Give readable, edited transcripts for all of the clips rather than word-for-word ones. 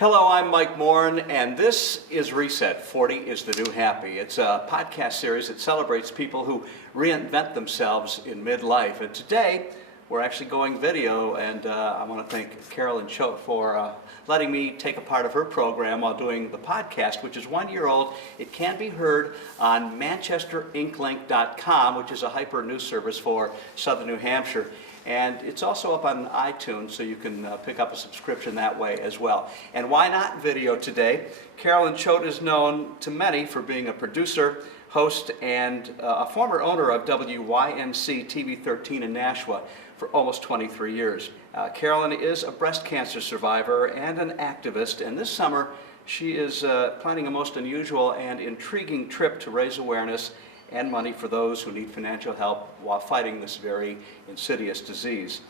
Hello, I'm Mike Morin, and this is Reset. 40 is the New Happy. It's a podcast series that celebrates people who reinvent themselves in midlife. And today, we're actually going video, and I want to thank Carolyn for letting me take a part of her program while doing the podcast, which is 1 year old. It can be heard on ManchesterInkLink.com, which is a hyper news service for Southern New Hampshire. And it's also up on iTunes, so you can pick up a subscription that way as well. And why not video today? Carolyn Choate is known to many for being a producer, host, and a former owner of WYNC TV 13 in Nashua for almost 23 years. Carolyn is a breast cancer survivor and an activist, and this summer she is planning a most unusual and intriguing trip to raise awareness and money for those who need financial help while fighting this very insidious disease.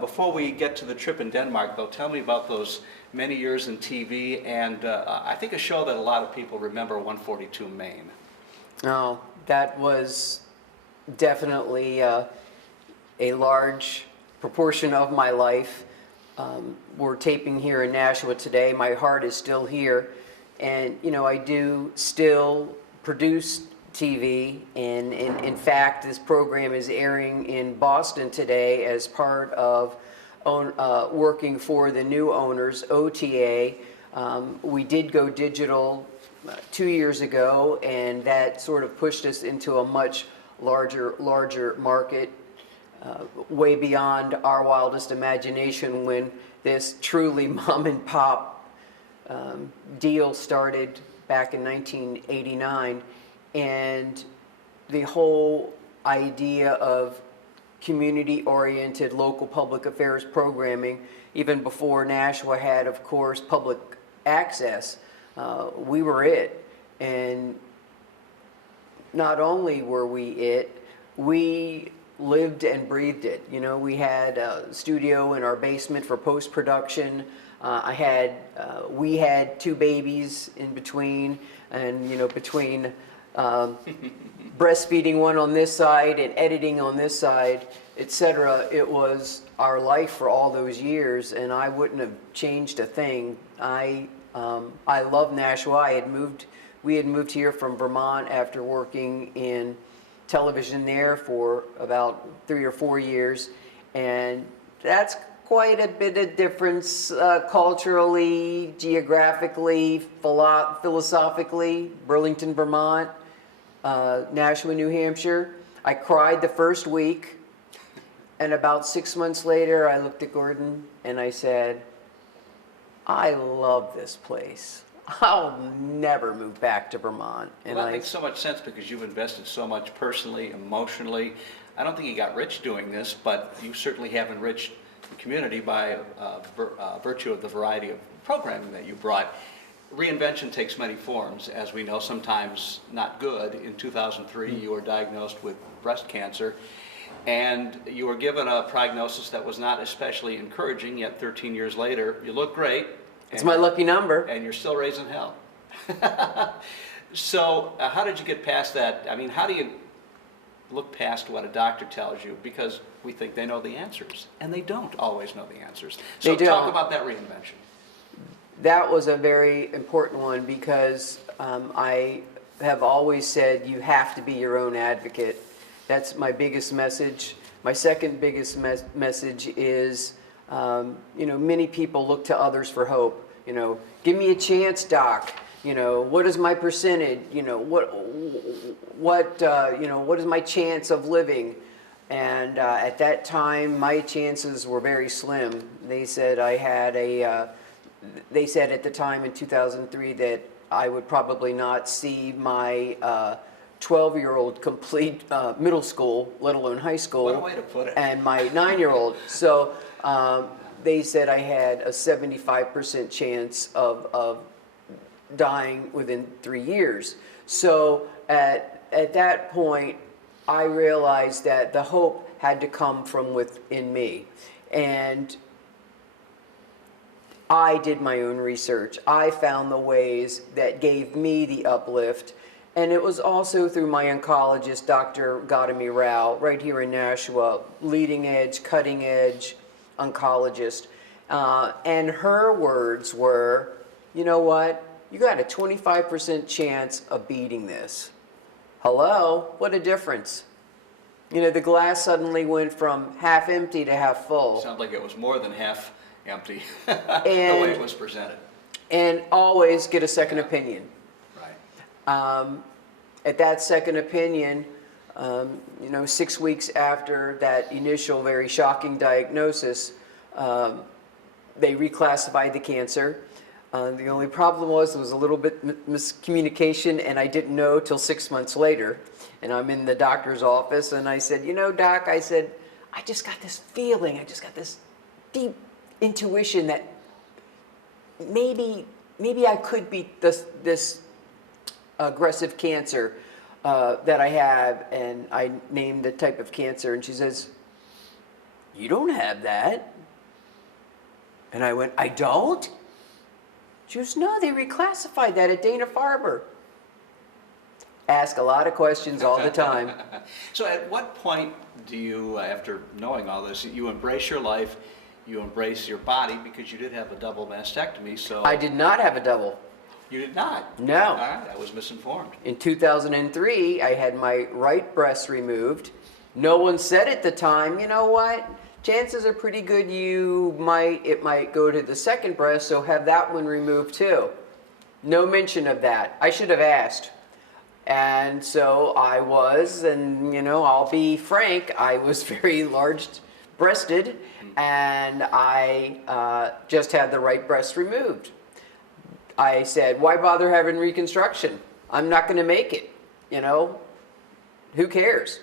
Before we get to the trip in Denmark, though, tell me about those many years in TV and I think a show that a lot of people remember, 142 Maine. Oh, that was definitely a large proportion of my life. We're taping here in Nashua today. My heart is still here. And, you know, I do still produce TV, and in fact, this program is airing in Boston today as part of working for the new owners, OTA. We did go digital 2 years ago, and that sort of pushed us into a much larger market, way beyond our wildest imagination when this truly mom and pop deal started back in 1989. And the whole idea of community-oriented local public affairs programming, even before Nashua had, of course, public access, we were it. And not only were we it, we lived and breathed it. You know, we had a studio in our basement for post-production. We had 2 babies in between, and you know, between breastfeeding one on this side and editing on this side, etc. It was our life for all those years, and I wouldn't have changed a thing. I love Nashua. We had moved here from Vermont after working in television there for about 3 or 4 years, and that's quite a bit of difference culturally, geographically, philosophically. Burlington, Vermont, Nashua, New Hampshire. I cried the first week, and about 6 months later I looked at Gordon and I said, I love this place. I'll never move back to Vermont. And well, that makes so much sense because you've invested so much personally, emotionally. I don't think you got rich doing this, but you certainly have enriched the community by virtue of the variety of programming that you brought. Reinvention takes many forms, as we know, sometimes not good. In 2003, you were diagnosed with breast cancer, and you were given a prognosis that was not especially encouraging, yet 13 years later, you look great. It's my lucky number. And you're still raising hell. So how did you get past that? I mean, how do you look past what a doctor tells you? Because we think they know the answers, and they don't always know the answers. So talk about that reinvention. That was a very important one because I have always said you have to be your own advocate. That's my biggest message. My second biggest message is, you know, many people look to others for hope. You know, give me a chance, doc. You know, what is my percentage? You know, you know, what is my chance of living? And at that time, my chances were very slim. They said I had they said at the time in 2003 that I would probably not see my 12-year-old complete middle school, let alone high school. What a way to put it. And my 9-year-old. So they said I had a 75% chance of dying within 3 years. So at that point, I realized that the hope had to come from within me. And I did my own research. I found the ways that gave me the uplift. And it was also through my oncologist, Dr. Gautami Rao, right here in Nashua, leading edge, cutting edge oncologist. And her words were, you know what? You got a 25% chance of beating this. Hello? What a difference. You know, the glass suddenly went from half empty to half full. Sounds like it was more than half empty, the way it was presented. And always get a second opinion. Right. At that second opinion, you know, 6 weeks after that initial very shocking diagnosis, they reclassified the cancer. The only problem was there was a little bit miscommunication, and I didn't know till 6 months later. And I'm in the doctor's office, and I said, you know, Doc, I said, I just got this feeling, I just got this deep intuition that maybe I could beat this aggressive cancer that I have. And I named the type of cancer, and she says, you don't have that. And I went, I don't? She goes, no, they reclassified that at Dana-Farber. Ask a lot of questions all the time. So at what point do you, after knowing all this, you embrace your life, you embrace your body, because you did have a double mastectomy, so... I did not have a double. You did not? No. All right, I was misinformed. In 2003, I had my right breast removed. No one said at the time, you know what? Chances are pretty good it might go to the second breast, so have that one removed too. No mention of that. I should have asked. And so I was, and you know, I'll be frank, I was very large-breasted, and I just had the right breast removed. I said, why bother having reconstruction? I'm not going to make it, you know? Who cares?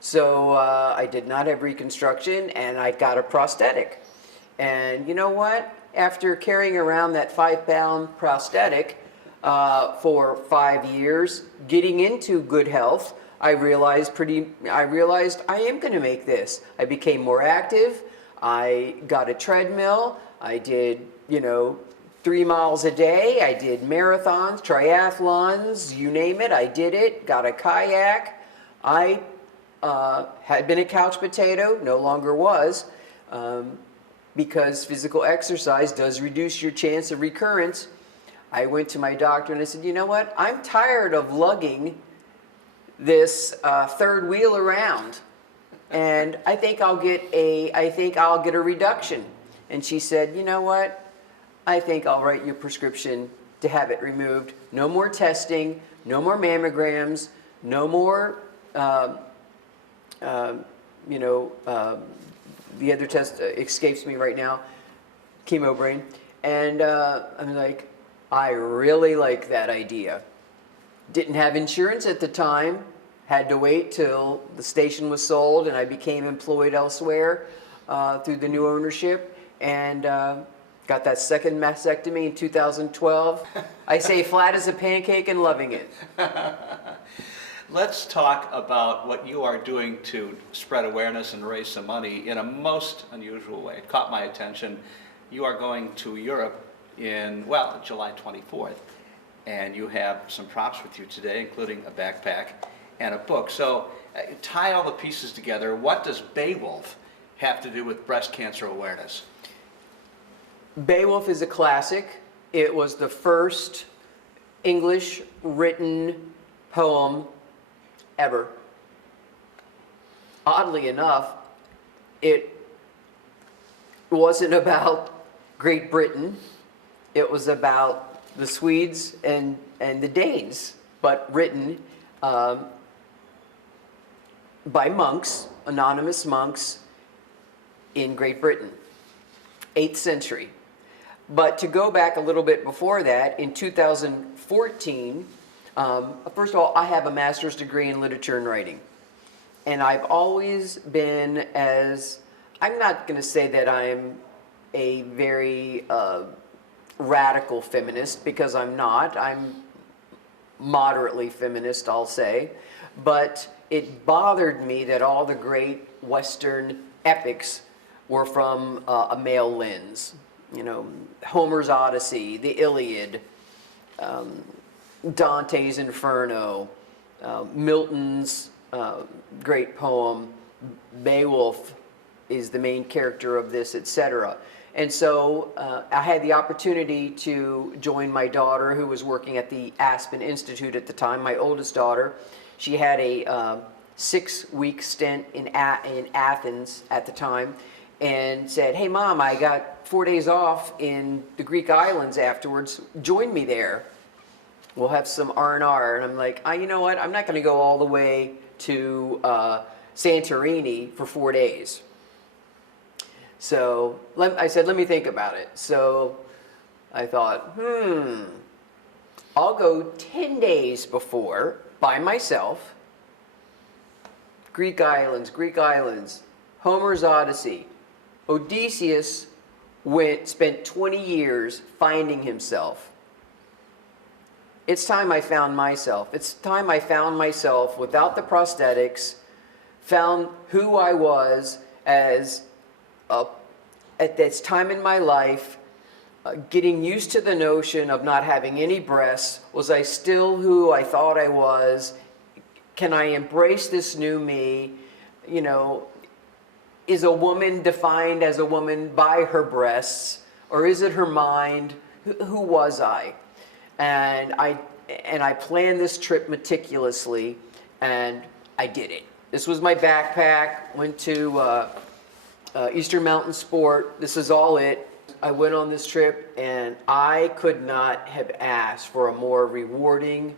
So I did not have reconstruction, and I got a prosthetic. And you know what? After carrying around that 5-pound prosthetic for 5 years, getting into good health, I realized I am going to make this. I became more active. I got a treadmill. I did, you know, 3 miles a day. I did marathons, triathlons, you name it. I did it. Got a kayak. I had been a couch potato, no longer was, because physical exercise does reduce your chance of recurrence. I went to my doctor and I said, you know what? I'm tired of lugging this third wheel around, and I think I'll get a reduction. And she said, you know what? I think I'll write you a prescription to have it removed. No more testing, no more mammograms, no more, you know, the other test escapes me right now, chemo brain. And I'm like, I really like that idea. Didn't have insurance at the time, had to wait till the station was sold and I became employed elsewhere through the new ownership, and got that second mastectomy in 2012. I say flat as a pancake and loving it. Let's talk about what you are doing to spread awareness and raise some money in a most unusual way. It caught my attention. You are going to Europe in, well, July 24th, and you have some props with you today, including a backpack and a book. So tie all the pieces together. What does Beowulf have to do with breast cancer awareness? Beowulf is a classic. It was the first English written poem ever. Oddly enough, it wasn't about Great Britain. It was about the Swedes and the Danes, but written by monks, anonymous monks in Great Britain, 8th century. But to go back a little bit before that, in 2014, first of all, I have a master's degree in literature and writing. And I've always been I'm not going to say that I'm a very radical feminist, because I'm not. I'm moderately feminist, I'll say. But it bothered me that all the great Western epics were from a male lens. You know, Homer's Odyssey, the Iliad, Dante's Inferno, Milton's great poem, Beowulf is the main character of this, etc. And so I had the opportunity to join my daughter, who was working at the Aspen Institute at the time, my oldest daughter. She had a 6-week stint in Athens at the time, and said, "Hey, Mom, I got 4 days off in the Greek islands afterwards. Join me there. We'll have some R&R." And I'm like, you know what? I'm not going to go all the way to Santorini for 4 days. So I said, let me think about it. So I thought, I'll go 10 days before by myself. Greek islands, Homer's Odyssey. Odysseus spent 20 years finding himself. It's time I found myself. It's time I found myself without the prosthetics, found who I was at this time in my life, getting used to the notion of not having any breasts. Was I still who I thought I was? Can I embrace this new me? You know, is a woman defined as a woman by her breasts, or is it her mind? Who was I? And I planned this trip meticulously, and I did it. This was my backpack. Went to Eastern Mountain Sport. This is all it. I went on this trip, and I could not have asked for a more rewarding,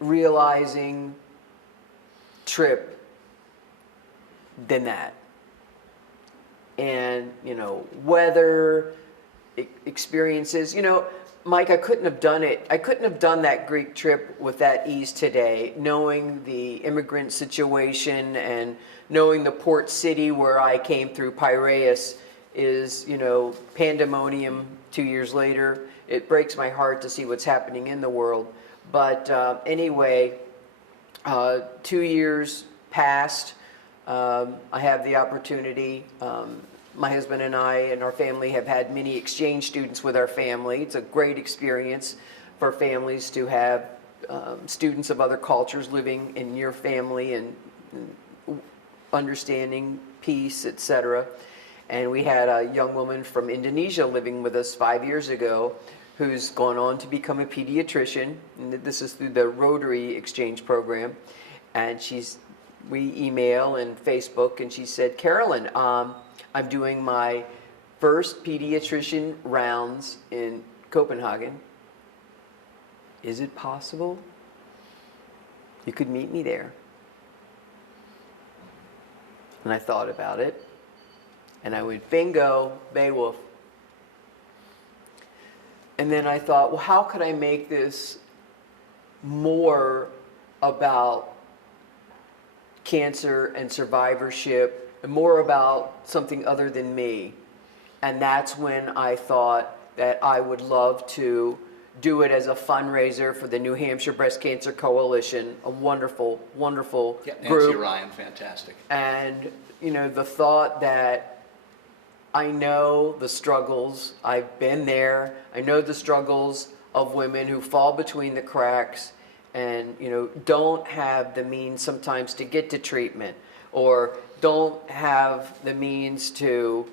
realizing trip than that. And, you know, weather, experiences, you know, Mike, I couldn't have done it. I couldn't have done that Greek trip with that ease today, knowing the immigrant situation and knowing the port city where I came through, Piraeus, is, you know, pandemonium 2 years later. It breaks my heart to see what's happening in the world. But anyway, 2 years passed. I have the opportunity. My husband and I and our family have had many exchange students with our family. It's a great experience for families to have students of other cultures living in your family and understanding peace, etc. And we had a young woman from Indonesia living with us 5 years ago who's gone on to become a pediatrician. And this is through the Rotary Exchange Program. And we email and Facebook, and she said, "Carolyn, I'm doing my first pediatrician rounds in Copenhagen. Is it possible you could meet me there?" And I thought about it, and I went, bingo, Beowulf. And then I thought, well, how could I make this more about cancer and survivorship, and more about something other than me? And that's when I thought that I would love to do it as a fundraiser for the New Hampshire Breast Cancer Coalition, a wonderful, wonderful Nancy group. Ryan, fantastic. And, you know, the thought that I know the struggles, I've been there, I know the struggles of women who fall between the cracks and, you know, don't have the means sometimes to get to treatment, or don't have the means to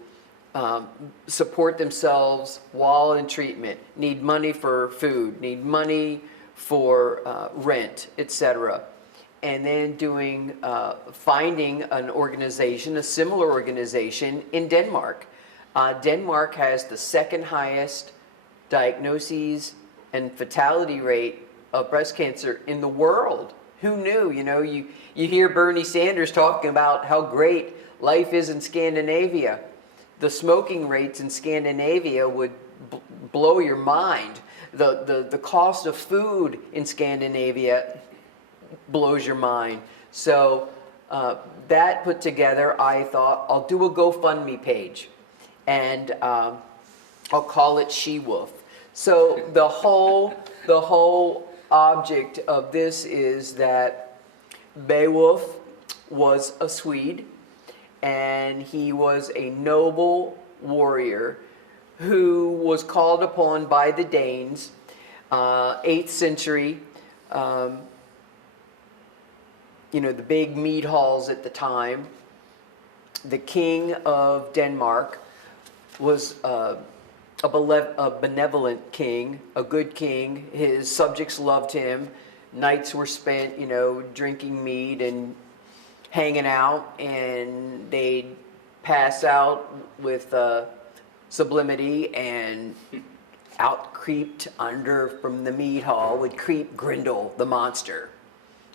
support themselves while in treatment, need money for food, need money for rent, etc. And then finding an organization, a similar organization in Denmark. Denmark has the second highest diagnoses and fatality rate of breast cancer in the world. Who knew? You know, you hear Bernie Sanders talking about how great life is in Scandinavia. The smoking rates in Scandinavia would blow your mind. The cost of food in Scandinavia blows your mind. So that put together, I thought, I'll do a GoFundMe page, and I'll call it She-Wolf. So the whole object of this is that Beowulf was a Swede, and he was a noble warrior who was called upon by the Danes, 8th century. the big mead halls at the time. The king of Denmark was a benevolent king, a good king. His subjects loved him. Nights were spent, drinking mead and hanging out, and they'd pass out with sublimity, and out creeped under from the mead hall would creep Grendel, the monster,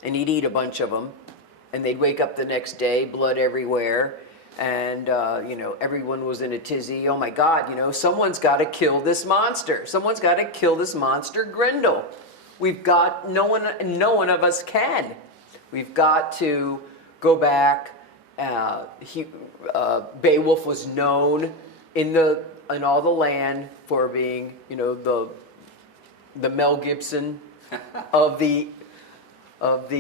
and he'd eat a bunch of them, and they'd wake up the next day, blood everywhere, and everyone was in a tizzy. Oh my God, someone's got to kill this monster. Someone's got to kill this monster, Grendel. We've got no one of us can. We've got to go back. Beowulf was known in all the land for being, the Mel Gibson of the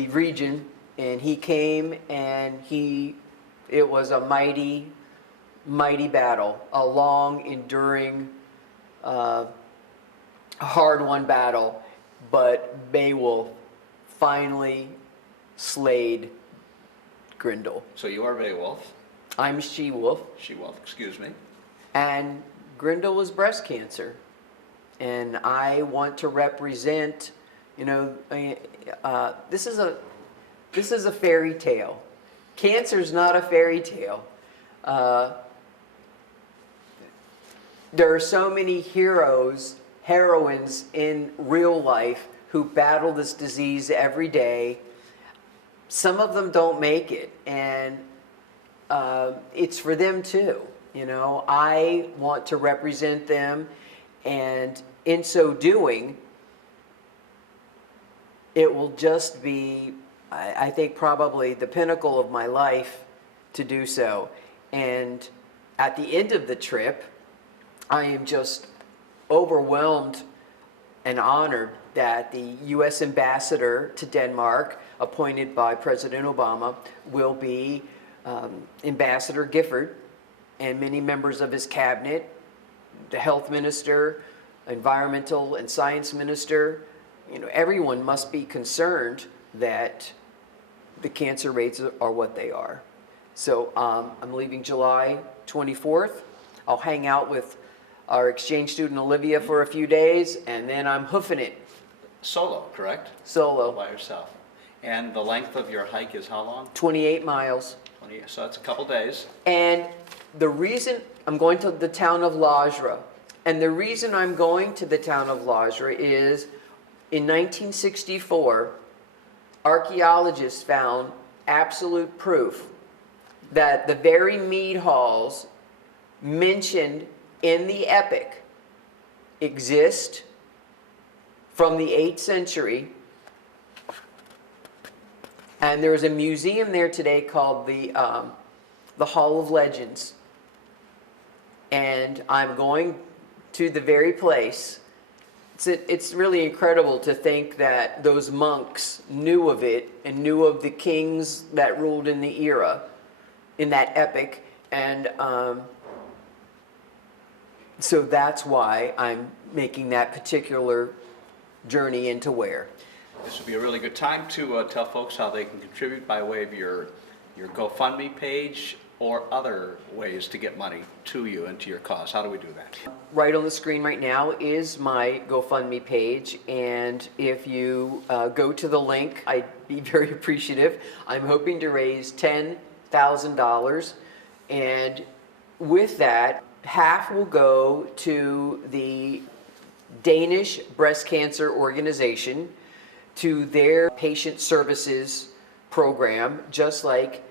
region, and he came, and it was a mighty battle, a long, enduring, hard-won battle, but Beowulf finally slayed Grendel. So you are Beowulf. I'm She-Wolf. She-Wolf, excuse me. And Grendel was breast cancer. And I want to represent, this is a fairy tale. Cancer's not a fairy tale. There are so many heroines in real life who battle this disease every day. Some of them don't make it, and it's for them too. I want to represent them, and in so doing, it will just be, I think, probably the pinnacle of my life to do so. And at the end of the trip, I am just overwhelmed and honored that the U.S. ambassador to Denmark, appointed by President Obama, will be Ambassador Gifford, and many members of his cabinet, the health minister, environmental and science minister. Everyone must be concerned that the cancer rates are what they are. So I'm leaving July 24th. I'll hang out with our exchange student Olivia for a few days, and then I'm hoofing it. Solo, correct? Solo. By yourself. And the length of your hike is how long? 28 miles. 20, so it's a couple days. And the reason I'm going to the town of Lajra, and the reason I'm going to the town of Lajra is in 1964, archaeologists found absolute proof that the very mead halls mentioned in the epic exist from the 8th century. And there's a museum there today called the Hall of Legends. And I'm going to the very place. It's really incredible to think that those monks knew of it and knew of the kings that ruled in the era, in that epic. And so that's why I'm making that particular journey into where. This would be a really good time to tell folks how they can contribute by way of your GoFundMe page or other ways to get money to you and to your cause. How do we do that? Right on the screen right now is my GoFundMe page, and if you go to the link, I'd be very appreciative. I'm hoping to raise $10,000, and with that, half will go to the Danish Breast Cancer Organization, to their patient services program, just like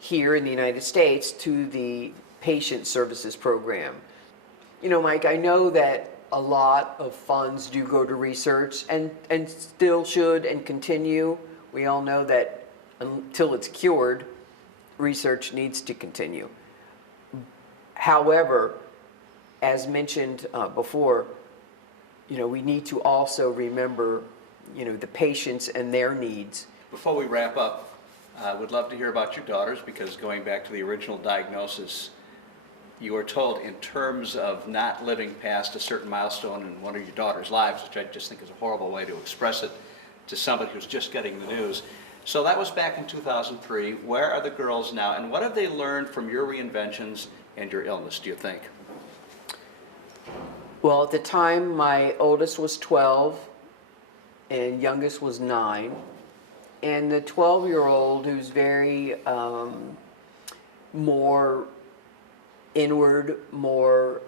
here in the United States to the patient services program. Mike, I know that a lot of funds do go to research and still should and continue. We all know that until it's cured, research needs to continue. However, as mentioned before, we need to also remember the patients and their needs. Before we wrap up, I would love to hear about your daughters, because going back to the original diagnosis, you were told in terms of not living past a certain milestone in one of your daughter's lives, which I just think is a horrible way to express it to somebody who's just getting the news. So that was back in 2003. Where are the girls now, and what have they learned from your reinventions and your illness, do you think? Well, at the time, my oldest was 12 and youngest was 9. And the 12-year-old, who's very more inward, more,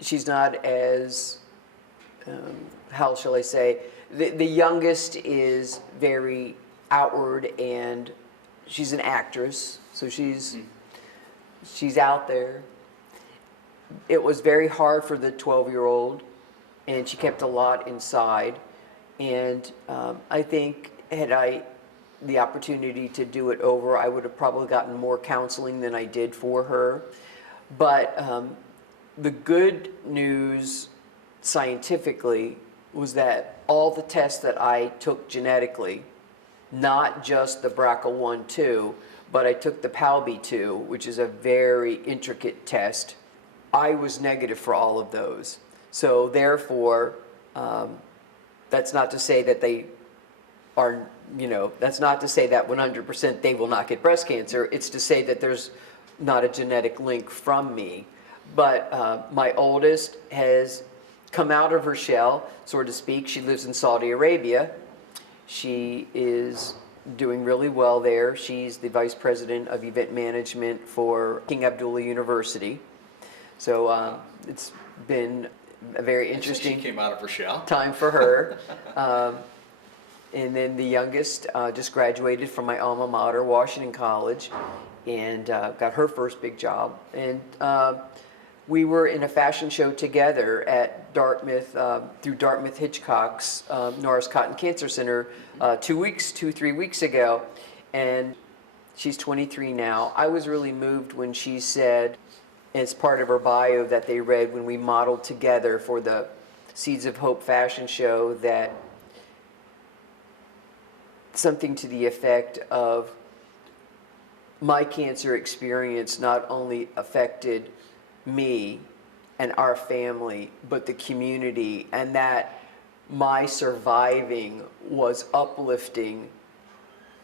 she's not as, how shall I say, the youngest is very outward, and she's an actress, so she's out there. It was very hard for the 12-year-old, and she kept a lot inside. And I think had I the opportunity to do it over, I would have probably gotten more counseling than I did for her. But the good news scientifically was that all the tests that I took genetically, not just the BRCA1/2, but I took the PALB2, which is a very intricate test, I was negative for all of those. So therefore, that's not to say that they are, that's not to say that 100% they will not get breast cancer. It's to say that there's not a genetic link from me. But my oldest has come out of her shell, so to speak. She lives in Saudi Arabia. She is doing really well there. She's the vice president of event management for King Abdullah University. So it's been a very interesting She came out of her shell. time for her. And then the youngest just graduated from my alma mater, Washington College, and got her first big job. And we were in a fashion show together at Dartmouth, through Dartmouth Hitchcock's Norris Cotton Cancer Center 3 weeks ago. And she's 23 now. I was really moved when she said, as part of her bio that they read when we modeled together for the Seeds of Hope fashion show, that something to the effect of, my cancer experience not only affected me and our family, but the community, and that my surviving was uplifting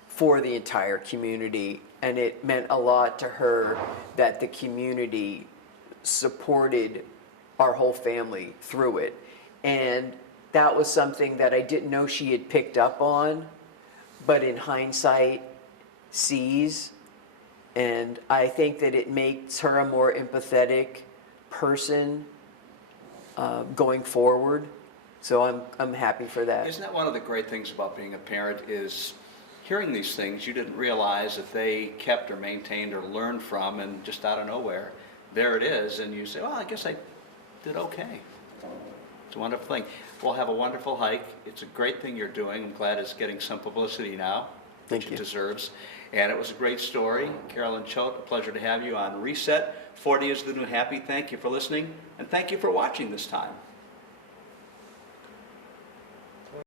for the entire community. And it meant a lot to her that the community supported our whole family through it. And that was something that I didn't know she had picked up on, but in hindsight sees. And I think that it makes her a more empathetic person going forward. So I'm happy for that. Isn't that one of the great things about being a parent, is hearing these things you didn't realize that they kept or maintained or learned from, and just out of nowhere, there it is, and you say, well, I guess I did okay. It's a wonderful thing. We'll have a wonderful hike. It's a great thing you're doing. I'm glad it's getting some publicity now, Thank which you. it deserves. And it was a great story. Carolyn Choate, a pleasure to have you on Reset. 40 is the New Happy. Thank you for listening, and thank you for watching this time.